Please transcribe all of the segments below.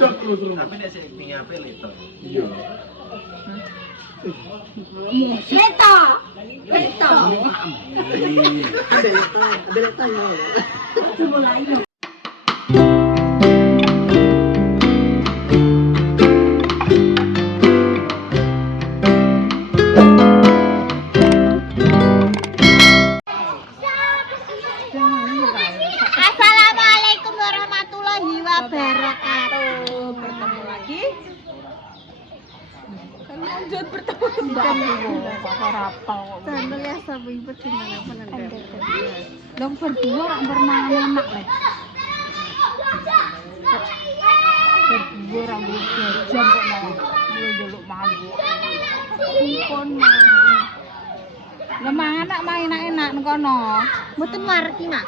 Tapi nek sing ping apik leto. Iya. Leto. Leto. Leto ya. Mulai lho. Assalamualaikum warahmatullahi wabarakatuh. Bertemu lagi. Lanjut bertemu Channel ya sampai dimanapun anda. dong berdua berenang enak lah. Berdua rambut jam kok mau dulu mabuk. Pun lemah anak main enak kono. Mboten warki mak.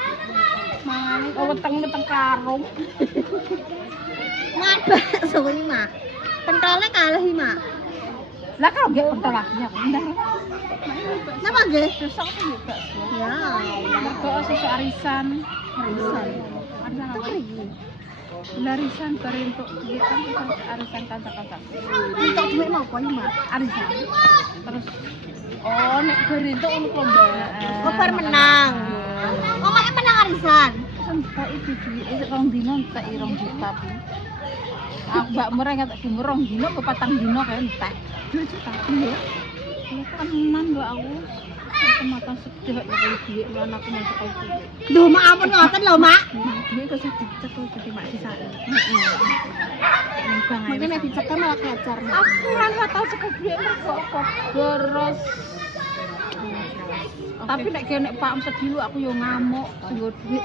Mangane kok weteng-weteng karung. Mak bakso iki mak. Pentolnya kalah iki mak. Lah kalau gak pentol lagi aku ndak. Napa nggih? Besok aku juga. Ya. Kok susu arisan. Arisan. Arisan apa? Arisan untuk duit kan kita arisan kanca-kanca. Untuk duit mau apa iki mak? Arisan. Terus nek bar itu untuk lomba. Oh bar menang. Oh mak menang arisan. Sampai itu duit itu rong dino tak 2 juta. Aku mbak mereka tak denger rong dino ke 4 dino kae entek. 2 juta lho. Lah tenan lho aku. Kematan sedih lek duit lan aku mau cekel duit. Duh mak ampun ngoten lho mak. Duit kok sedih cekel jadi mak disari. Mungkin nek dicekel malah kejar mak. Aku lan ora tau cekel duit kok boros. Tapi nek kene Pak sedih lu aku yo ngamuk singgo duit.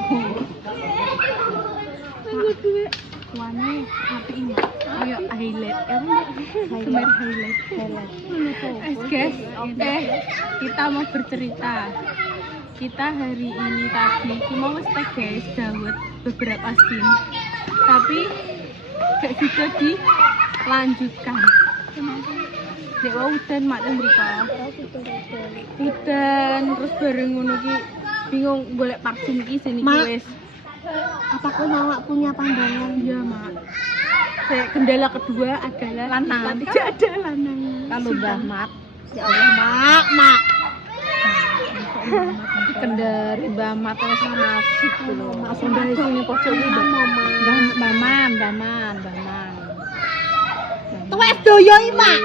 Singgo duit. Wane apik iki. Kayak highlight. Highlight. Guys, oke. Kita mau bercerita. Kita hari ini tadi mau nge-tag guys Dawet beberapa scene. Tapi gak bisa dilanjutkan. Dek udan mak mriko. Udan terus bareng ngono ki bingung golek parfum iki sini wis. Apa kau mau punya pandangan? Iya, Mak. Kendala kedua adalah lanangan. Tidak ada lanangan. Kalau Mbah Mat, ya Allah mak. Kendari Mbah Mat wis asik lho. Langsung dari sini pojok iki Mbah Man. Tuwes doyo iki mak.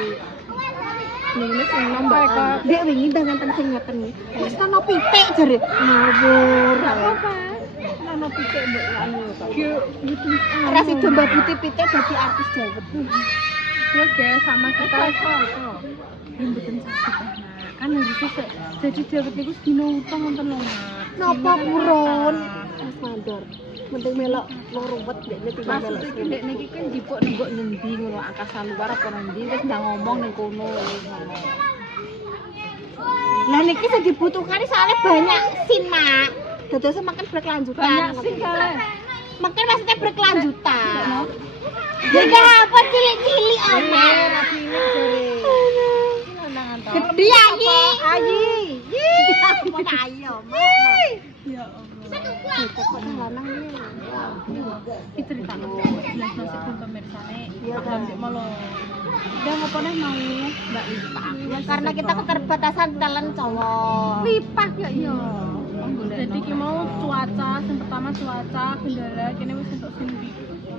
Ini sing nombor Dek wingi dangan sing ngoten iki. Wis ana pitik jare. Ngawur. apa? Ana pitik mbok anu kok. Ora sida Mbah Putih pitik dadi artis Dawet. Ya guys, sama kita mboten sakit. Kan harusnya jadi Dawet niku dino utang wonten lho, Mak. Napa purun? Mas mandor. Mending melok ruwet dekne timbang melok. Maksud iki ndek niki kan jipuk nenggok ngendi ngono angkasa luar apa ngendi wis ndang ngomong ning kono ngono. Lah niki sing dibutuhkan soalnya banyak sin mak. Dados semakin berkelanjutan. Banyak sih kale. Makin maksudnya berkelanjutan. Jadi apa cilik-cilik apa? Gede ayi. Apa ayo, Mak. Ya Allah. Kok lanang iki. Iki cerita jelas nasib pun pemirsane. Iya kan malah. Udah ngopone mau Mbak Lipa. Ya karena kita keterbatasan talent cowok. Lipa ya iya. Jadi ki mau cuaca, yang pertama cuaca, kendala kene wis entuk sing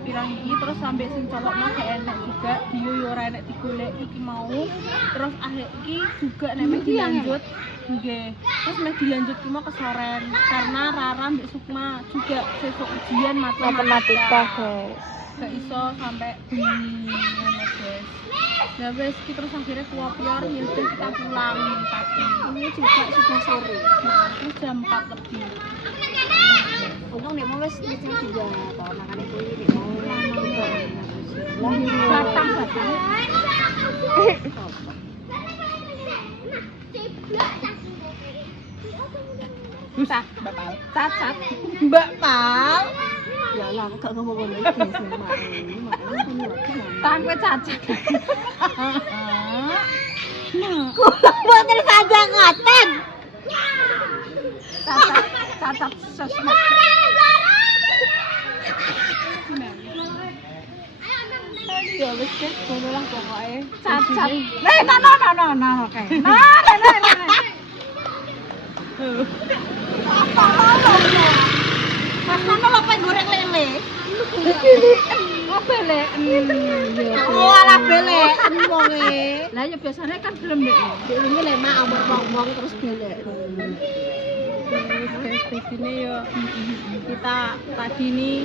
pirang iki terus sampai sing cowok mah gak enak juga, bio yo ora enak digoleki iki mau. Terus akhir iki juga nek meh dilanjut nggih. Terus meh dilanjut ki mau kesoren karena Rara mbek Sukma juga sesuk ujian matematika. Gak iso sampai bengi ngono guys. Nah wes kita terus akhirnya kuapior ya udah kita pulang pagi. Ini juga sudah sore. Itu jam 4 lebih. Untung nek mau wis jam 3 to, makane kuwi nek mau Batang. Susah, Bapak. Cacat. Mbak Pal. Ya lah, aku gak ngomong ngono iki sing mak. Tangan kowe cacat. Kula mboten saja ngoten. Cacat sosmed. Ya wis guys, ngono lah pokoke. Cacat. No kae. Nah. Pas ngono lho pengen goreng lele. Oh belek. Oh alah beleken wonge. Lah ya biasanya kan gelem dek. Ini lemak amur wong terus belek. Guys, begini ya kita tadi nih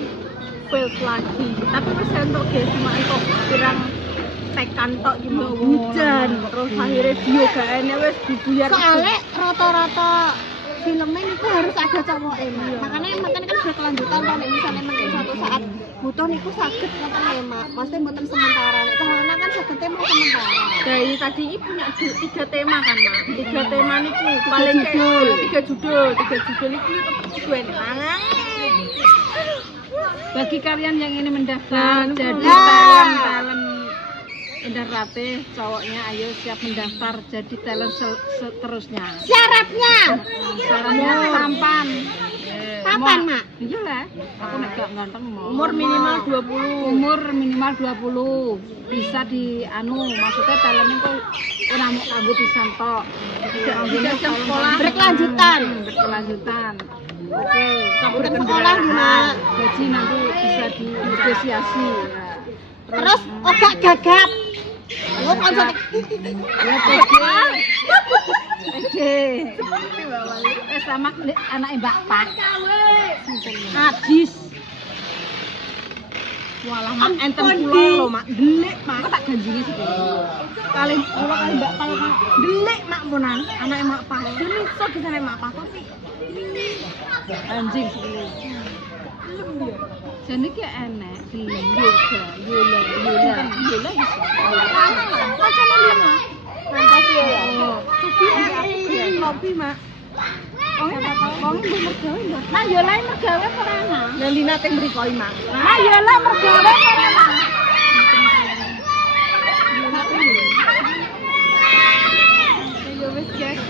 fail lagi. Tapi wis entuk guys, cuma entuk pirang tekan tok gitu hujan. Terus akhirnya video gak enak wis bubuyar. Soalnya rata-rata filmnya itu harus ada cowok emak. Makanya kan berkelanjutan kalau misalnya mungkin suatu saat butuh niku sakit ngoten emak. Maksudnya mboten sementara. Nek karena kan sakitnya mau sementara. Dari tadi ini punya 3 tema kan, Mak. 3 tema niku Paling judul. 3 judul itu tetap gue enak. Bagi kalian yang ini mendaftar jadi talent Indah Ratih, cowoknya ayo siap mendaftar jadi talent seterusnya. Syaratnya Tampan. kapan, Mak? Iya lah, aku nek gak ganteng mau. Umur minimal 20. Umur minimal 20. Bisa di maksudnya talentnya kok ora mau kanggo pisan tok. Tidak sekolah berkelanjutan. Berkelanjutan. Oke, Bukan sekolah, Mak. gaji nanti bisa dinegosiasi ya. Terus ogak gagap. Oh, konsep. Ya sama anake Mbak Pak. Adis. Walah mak enten kula lho mak, delik mak tak ganjingi sedaya. Kali kula kali Mbak Pak delik mak punan, anake Mak Pak. Dene iso disane Mak Pak tapi anjing sekali. Jane ki enek gelem yoga, yola iso. Macam lima. Makasih ya. Kopi mak. Wong belum mergawe lho. Nah ya lae mergawe ora ana. Lah Lina teng mriko Mak. Nah ya lah mergawe ora ana. Ya wis guys.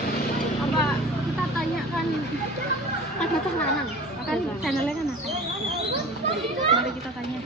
Apa kita tanyakan Ada cah lanang. kan channelnya kan akan. Mari kita tanya.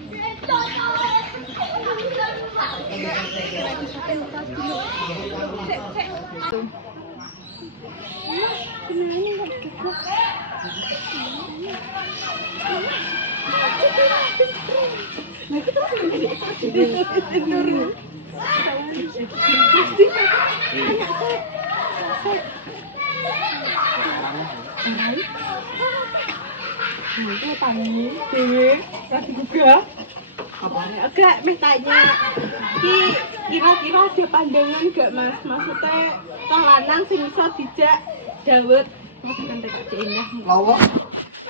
Agak meh tanya. Kira-kira ada pandangan gak Mas? Maksudnya cah lanang sing iso dijak dawet masakan tekak Cik Indah. Ngomong,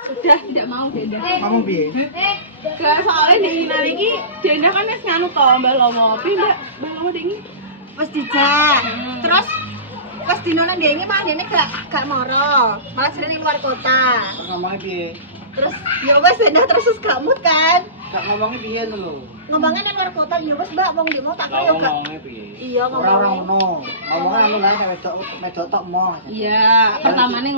Sudah tidak mau Cik Indah. ngomong piye? Gak soalnya Dek Ina iki Cik Indah kan wis nganu to Mbak Lomo. Piye Mbak? Mbak Lomo Dek ini wis dijak. Terus pas dinone Dek ini malah dene gak moro. Malah jenenge luar kota. Ngomongnya piye? Terus ya wis Indah terus gak mood kan. Gak ngomongnya piye lho? Ngomongnya nang luar kota ya wis Mbak wong dia mau tak kaya gak. Ngomongnya piye? Iya Ora ngomongnya. ngono. Ngomongnya anu lae wedok tok mo. Iya, pertamane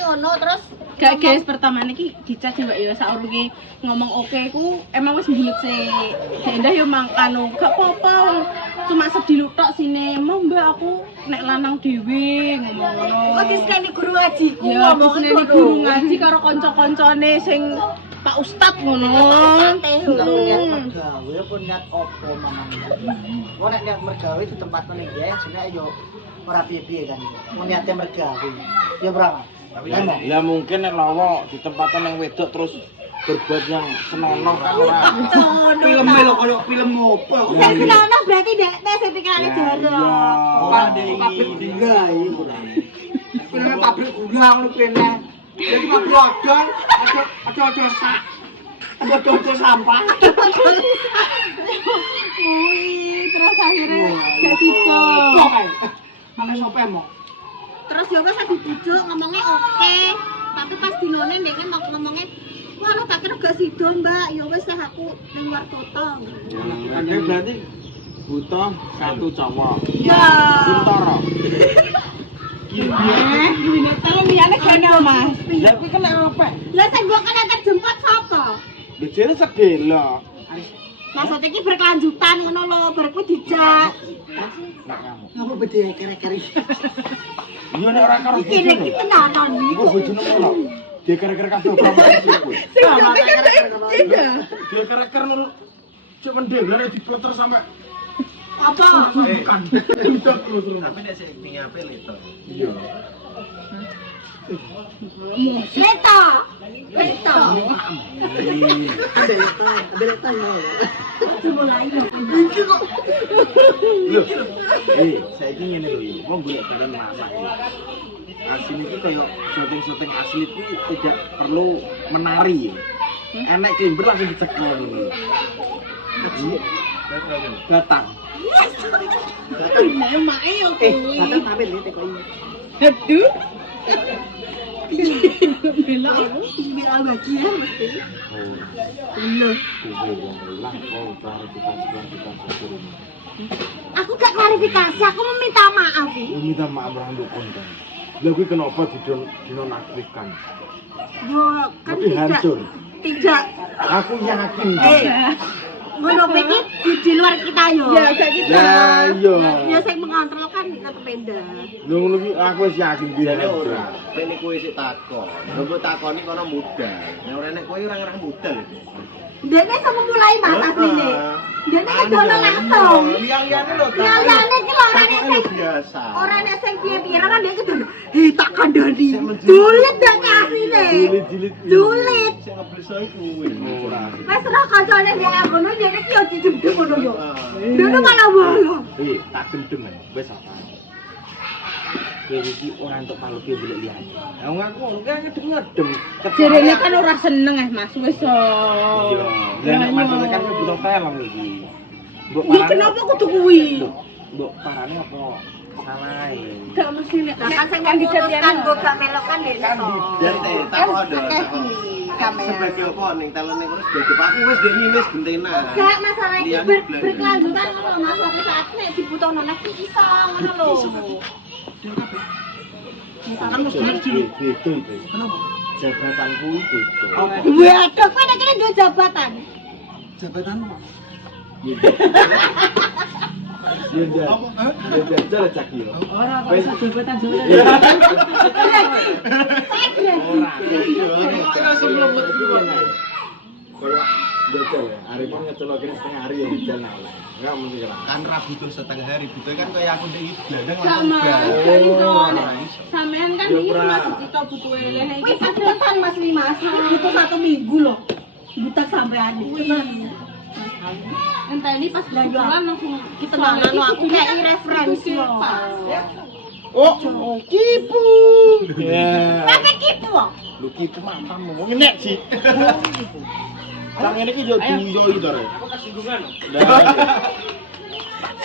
ngono terus Gak guys, pertamane ki dicat Mbak ya saurunge ngomong oke ku emang wis mbulet sih. Endah yo mang anu gak apa-apa cuma sediluk tok sine. Mau Mbak aku nek lanang dhewe ngomong ngono. kok diseni guru ngajiku Ya disene guru ngaji karo kanca-kancane sing Pak Ustad ngono. Mergawe pun niat opo mamang. Kok nek niat mergawe di tempat meneh ya jenenge yo ora piye-piye kan. Mau niate mergawe. Ya berapa? Ya mungkin nek lawa di tempatan yang wedok terus berbuat yang senonoh kan ora. Film lho koyo film opo. Sing senono berarti Dek sing pikirane jaro. Film pabrik gula ngono kene. Jadi pabrik odol, aja sak. Aja sampah. Wih, terus akhirnya gak sido. Mana sopo emang? Terus ya wis dibujuk ngomongnya oke. Tapi pas dinone Dek mau ngomongnya wah lo tak kira gak sido Mbak. Ya wis aku ning luar kota. Ya berarti butuh satu cowok. Ya. Bintoro. Gini tolong liyane kene Mas. Ya kuwi kena apa? Lah sing mbok kan antar jemput sapa? Bejere segelo. Maksudnya iki berkelanjutan ngono lho, bar kuwi dijak. Nak kamu. Ngapa beda kere-kere? Iya nek ora karo Iki nek tenanan iku bojone ngono. Dia kere-kere kabeh opo kuwi. Tidak. Dia kere-kere ngono. Cuk mendeng lha diploter sampe apa? bukan. Udah terus. Tapi nek sing ping apel itu. Iya. Leta. Leta. Berita ya. Mulai lho. Lho. Saiki ngene lho, wong golek barang masak. Asline iki kaya syuting-syuting asli itu tidak perlu menari. Enek kember langsung dicekel ngono. Datang. Nek mae yo kuwi. Datang tampil ya teko ini. Aduh. Bela aku. Bila bagian mesti. Lho. Lah kok klarifikasi. Aku gak klarifikasi, aku meminta maaf. Minta maaf orang dukun kan. Lha kuwi kenapa dinonaktifkan? Yo kan Tapi hancur. tidak. Aku yakin. Ngono iki di luar kita yo. Ya gak kita. Ya iya. Ya sing mengontrol kan sepeda. Lho ngono ki aku wis yakin ki Jane hancur. ora. Nek kowe sik takon. Lho kok takoni kono budal. Nek ora nek kowe ora ngerang budal. Dene sama mulai mas asline. Dene kedono langsung. Liang-liane lho. Liang-liane ki lho ora nek sing biasa. ora nek sing piye-piye kan dia kedono. Hei tak kandhani. Dulit dak kasine. Jilit-jilit. Dulit. Sing ngebleso kuwi. Ora. Wes ora kancane dia ngono dene ki yo didem ngono yo. Dene malah walah. Tak gendem ae. Wis apa. Kowe iki ora entuk paluke golek liyane. Lah wong aku kan ngedem-ngedem. Jarene kan ora seneng Mas wis. Iya. Lah nek masane kan butuh film iki. Mbok Ya kenapa kudu kuwi? Mbok parane apa salahe? Gak mesti nek Kan sing memutuskan gue gak melok kan dene to. Jante takon do. Sebagai apa ning talene kono sebagai aku wis dene wis gentena. Gak masalah iki berkelanjutan ngono Mas suatu saat nek dibutuhno nek iso ngono lho. Kan mesti beda. Kenapa? Jabatanku beda. Waduh, kowe nek kene duwe jabatan. Jabatan apa? Ya jajal cak yo. Ora kok iso jabatan. Ora sebelum jajal ya. Arep ngecelokne setengah hari ya jajal nah. Enggak mesti kira. Kan ra butuh setengah hari, butuh kan kaya aku ndek iki blandang Gak langsung Mas, bal. gak iso. ora Sampean kan Ya, iki Pra. cuma sejuta butuh lele iki Wis padetan Mas Limas, butuh 1 minggu loh. Buta sampean iki. entah ini pas bulan langsung Kita ngono aku kayak referensi loh. Oh, kipu. Ya. Tapi kipu kok. Lu kipu mampam ngomong nek sih. Sang ngene iki yo duyo iki to, Rek. Aku kesinggungan.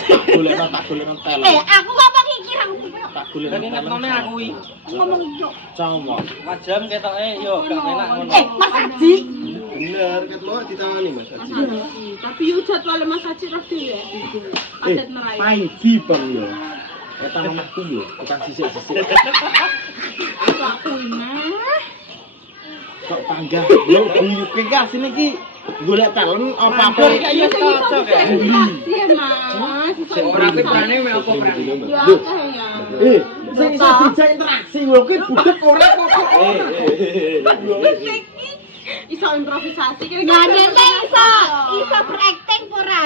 Tak golek nang tele. Aku ngomong iki ra Tak golek nang tele. aku iki. ngomong yo. Cangok. Wajam ketoke yo gak enak ngono. Mas Haji. Bener, ket lo ditangani Mas Haji. tapi yo jadwal Mas Haji terus ya padat merayu Pagi bang yo. Eta anakku yo, tukang sisik-sisik. aku mah Kok panggah. Yo iki asine iki golek talent apa-apa. ya cocok ya iya Mas Sing ora berani mek apa berani. ya akeh ya Sing iso dijak interaksi lho kuwi budek ora kok. iso improvisasi kan Ya dene iso berakting ora?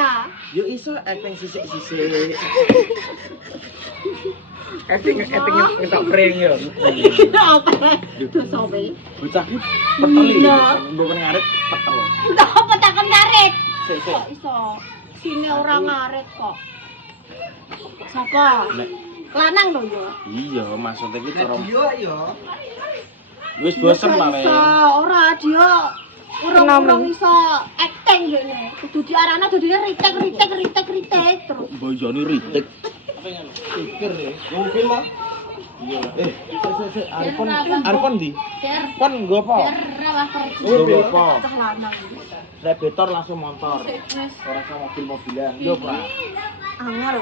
Yo iso acting sisik-sisik. Acting ngetok pring yo. Apa? Dosa wae. Bocah iki peteli. Mbok ngarit petel. Entah apa takon ngarit. Sik. Kok iso? Sine ora ngarit kok. Sapa? Lanang lho yo. Iya, maksudnya iki cara Yo yo. wis bosen lah Iso, Rek. ora dia. Urung iso acting ngene. Kudu diarana dadi ritek terus. Boyone ritik. Pikir ya. Mungkin lah. Iya. Sik. Arpon di. Der, Pon nggo apa? der lah pergi. Nggo apa? Cah lanang. Rebetor langsung motor. Ora sama mobil-mobilan. Yo, Pak. Angel.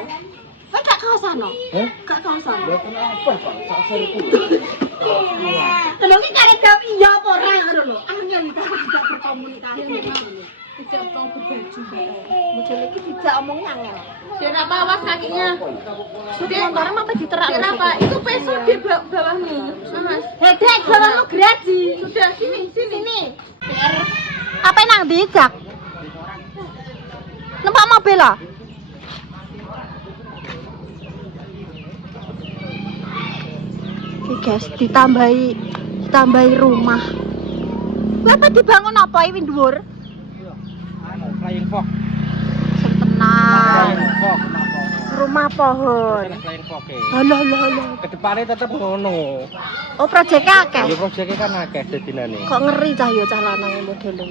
Kowe gak kaosano? Heh? Gak kaosano. Lah kenapa, Pak? Saserku. Tenang iki karek jawab iya apa ora ngono lho. Angel iki gak berkomunikasi. Tidak tahu berbaju. Muncul iki dijak omong angel. Dia apa awas kakinya? Sudah barang apa diterak Dia apa? Itu peso di bawahmu. Mas. Hedek jalanmu graji. Sudah sini. Apa nang dijak? Numpak mobil lah. Oke guys, ditambahi rumah. Apa dibangun apa ini dhuwur? Flying fox. Sing tenang. Flying fox. Rumah pohon. Flying fox. Alah. Kedepannya tetep ngono. Oh, proyeknya akeh. Ya proyeknya kan akeh dadinane. Kok ngeri cah ya cah lanang modelnya.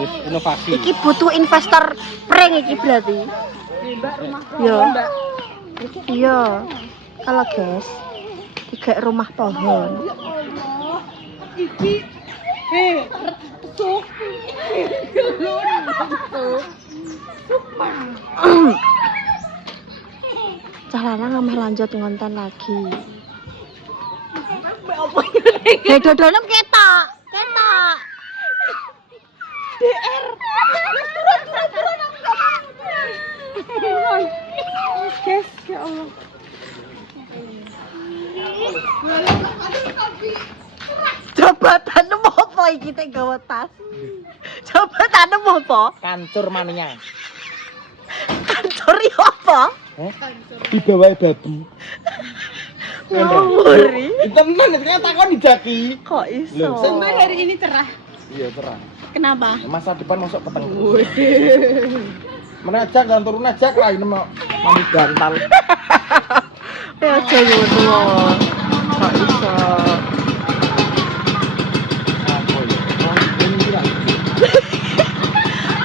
Wis inovasi. Iki butuh investor prank iki berarti. Iya. Iya. Kalau guys, tiga rumah pohon. Cah lanang ngameh lanjut ngonten lagi. Dodolem ketok. DR. Guys, ya Allah. Jabatan apa iki teh gawa tas? Jabatan apa? Kancur mania. Kantor apa? Di bawah babu. Ngawuri. Temen itu kan takon dijaki. Kok iso? Sampai hari ini cerah. Iya cerah. Kenapa? Masa depan masuk peteng. Menajak dan turun ajak lah ini mau mami gantal. Ya aja ngono. Kok iso?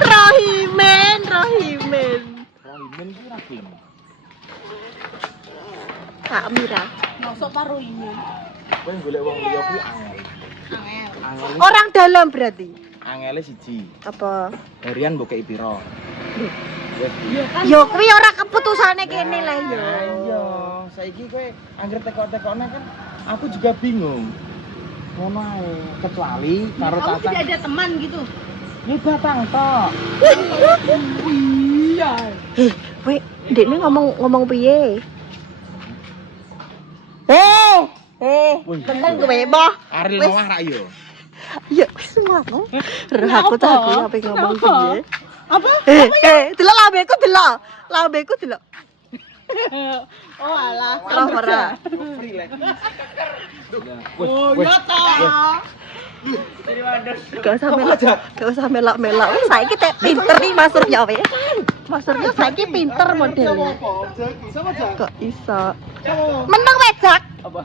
Rahimen. Rohimen ki ra gelem. Kak Mira. Masuk paruh ini. Kowe golek wong liya kuwi angel. Angel. Orang dalam berarti. Angele siji. Apa? Harian mbok kei pira? Wes. Yo kuwi ora keputusane kene lah yo. Iya, saiki kowe anggere tekok-tekokne kan aku juga bingung. Ngono ae, kecuali karo Kamu Tatang. tidak ada teman gitu. Ini batang tok. Weh, ndekne ngomong piye? Tenang kowe, Boh. Aril mawah rak yo. Ya wis ngono. Roh aku tak aku apa ngomong piye. Apa? Delok lambeku delok. Oh alah. Ora. Oh, ya Gak usah melak-melak. Wis saiki teh pinter nih masurnya weh. Masurnya saiki pinter modelnya. Kok iso? Meneng wejak. Apa?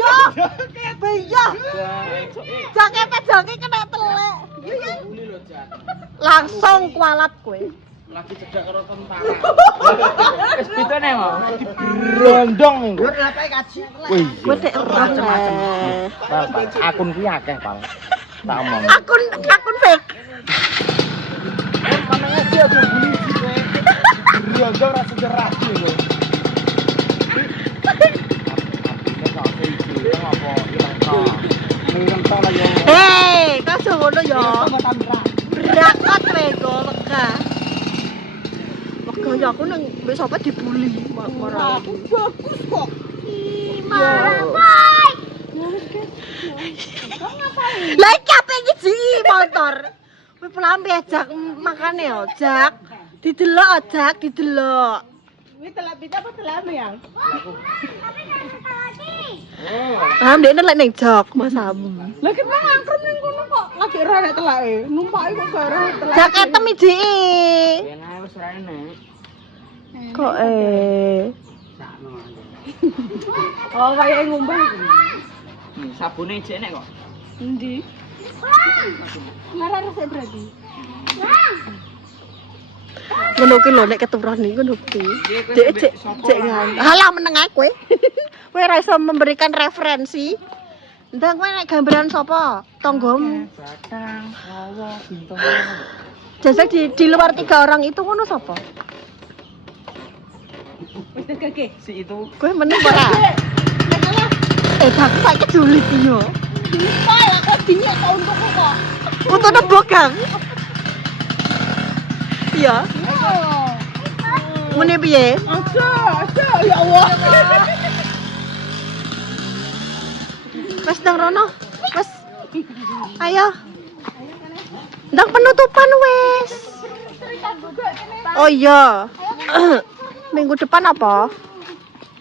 Yo. Iya. Jaket kena telek. Langsung kualat kowe. Lagi cedak karo tentara. Wis pitene mau. Brondong engko. Apa kaji? Wih. Kowe tek macam-macam. Akun kuwi akeh, Pal. Tak omong. Akun fake. Mana aja aja beli sih kowe. Brondong ra sejarah lho. Hei, kaso ngono ya. Berakot wego lega. Lega ya aku nang mbek sapa dibully marah. Bagus kok. Marah. Lah iki apa iki ji motor? Kowe pelambe ajak makane ya, Jak. Didelok. Wih telak pita apa telak yang? Ndekne lek ning jok Mas Am. Lah kenapa angkrem ning kono kok lagi ora nek telake. Numpake kok gak ora telake. Jaketem iki. Enak wis ra enek. Kok Oh kayak ngumbah. Sabune jek enek kok. Endi? Marah rasa berarti. ngono ki lho nek keturunan iki ngono ki. Cek nganti. Halah meneng ae kowe. Kowe ora iso memberikan referensi. Ndang kowe nek gambaran sapa? Tanggamu. Batang, rawa, bintang. Jasa di luar 3 orang itu ngono sapa? Wis tegake. Si itu Kowe meneng ora? Aku saiki julid yo. dini spoil aku dini kok untukku kok. Untuk nebok Kang. Iya. Mune piye? Ada, ya Allah. Wes Ndang Rono. Wes. Ayo. Ndang penutupan wes. Oh iya. Minggu depan apa?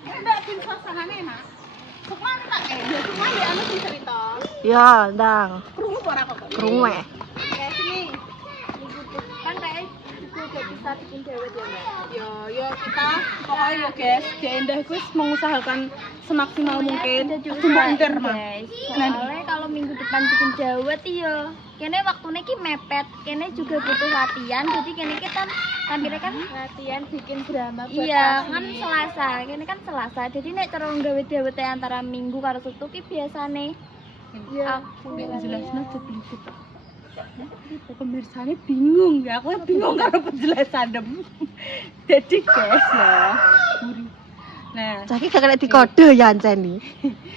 Enggak pun suasanane enak. Sukma tak ya Sukma ya anu sing cerita. Ya, Ndang. Krungu ora kok. Krungu wae. Kayak sini. Kan kayak juga udah bisa bikin dewet ya Mbak. Ya kita pokoknya ya guys, Dek Endah wis mengusahakan semaksimal mungkin. Sumpah inter mah. Soalnya kalau minggu depan bikin dawet iya kene waktunya ki mepet, kene juga butuh latihan, jadi kene kita tampilnya kan latihan bikin drama buat iya kan Selasa, kene kan Selasa, jadi nek cara nggawe dawet antara Minggu karo Sabtu ki biasane ya aku Jelasnya cepliket. Pemirsanya bingung ya, aku bingung karo penjelasan dem. Jadi guys ya. Nah, Caki gak kena dikode ya Anceni.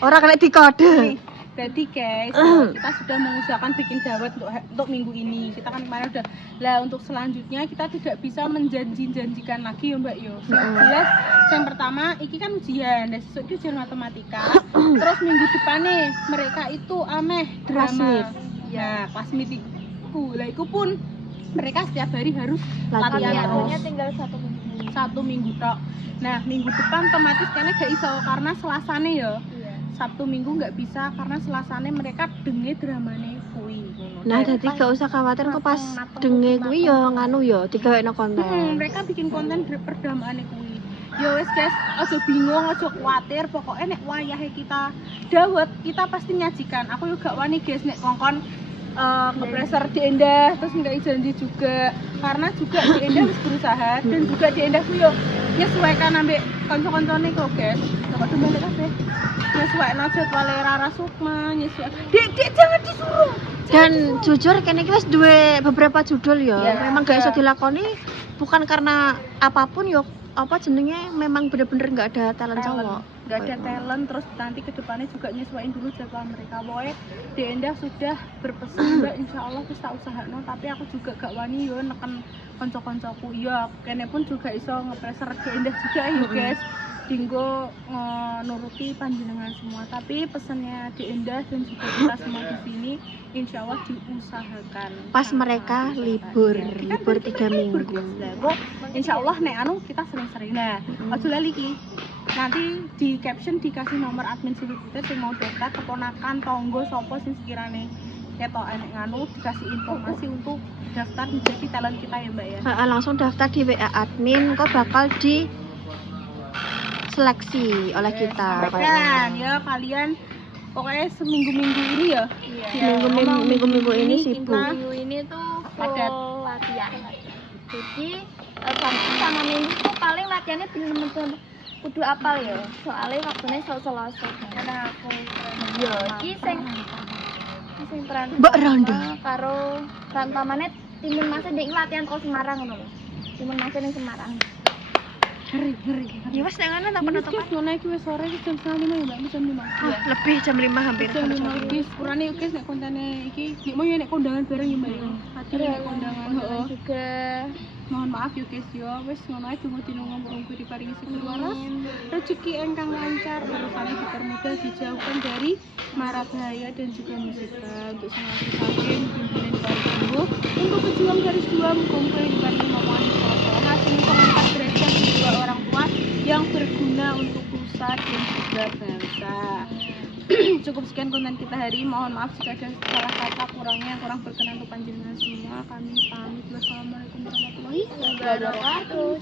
Ora kena dikode. jadi guys, kita sudah mengusahakan bikin dawet untuk minggu ini. Kita kan kemarin udah lah, untuk selanjutnya kita tidak bisa menjanjikan lagi ya Mbak yo. Jelas yang pertama iki kan ujian, dan sesuk iki ujian matematika. Terus minggu depan nih mereka itu ameh drama. Ya, kelas meet iku. Lah iku pun mereka setiap hari harus latihan terus. tinggal 1 minggu. 1 minggu tok. Nah, minggu depan otomatis kayaknya gak iso karena Selasane ya. Sabtu Minggu nggak bisa karena Selasane mereka denge dramane kuwi. Nah, jadi gak usah khawatir kok pas denge kuwi yo nganu yo digawekno konten. Mereka bikin konten perdamaane kuwi. Ya wes guys, aja bingung, aja khawatir, pokoknya nek wayahe kita dawet, kita pasti nyajikan. Aku juga wani guys nek kongkon ngepreser Dek Endah terus nggak janji juga karena juga Dek Endah harus berusaha dan juga Dek Endah tuh yo nyesuaikan ambek kanca-kancane kok guys. Coba tuh balik kabeh. Nyesuaikan jadwale Rara Sukma, nyesuaikan. Dek jangan disuruh. Dan jujur kene iki wis duwe beberapa judul ya. Memang gak iso dilakoni bukan karena apapun yo apa jenenge memang bener-bener nggak ada talent cowok. Nggak ada talent, terus nanti kedepannya juga nyesuaiin dulu jadwal mereka. Pokoknya Dek Endah sudah berpesan Mbak, insya Allah kita usahakno, tapi aku juga gak wani yo neken konco-koncoku. Iya, kene pun juga iso ngepreser Dek Endah juga ya guys. Dinggo nuruti panjenengan semua, tapi pesannya Dek Endah dan juga kita semua di sini insya Allah diusahakan. Pas mereka libur 3 minggu. Kok insya Allah nek anu kita sering-sering. Nah, ojo lali ki. Nanti di caption dikasih nomor admin Sri Putri sing mau daftar keponakan tonggo sopo sing sekirane ketok enek nganu dikasih informasi untuk daftar menjadi talent kita ya Mbak ya. Langsung daftar di WA admin kok bakal di seleksi oleh kita. Kan ya kalian pokoknya seminggu-minggu ini ya. Minggu-minggu ini sibuk. Minggu ini tuh padat latihan. Jadi Sabtu sama Minggu tuh paling latihannya bener-bener kudu apal ya. Soalnya waktunya Selasa. Karena aku yo iki sing peran Mbak Rondo karo rantamane Timun Mas ndek latihan kok Semarang ngono lho. Timun Mas ning Semarang. Ngeri. ya wes nang ngono tak penutupan. Ngono iki wis sore iki jam 5 ya Mbak, jam 5. Lebih jam 5 hampir. Jam 5 lebih kurane yo guys nek kontene iki nek mau ya nek kondangan bareng ya Mbak ya. Hati nek kondangan heeh. Juga Mohon maaf ya guys yo, wis ngono ae dungo dinungo muga diparingi segala waras, rezeki engkang lancar, urusannya dipermudah, dijauhkan dari mara bahaya dan juga musibah. Untuk semua sakin pimpinan garis sembuh, untuk pejuang garis 2 muga diparingi momongan sholat sing mengangkat derajat kedua orang tua yang berguna untuk nusa dan juga bangsa. Cukup sekian konten kita hari, mohon maaf jika ada salah kata kurang berkenan untuk panjenengan semua. Kami pamit. Wassalamualaikum warahmatullahi wabarakatuh.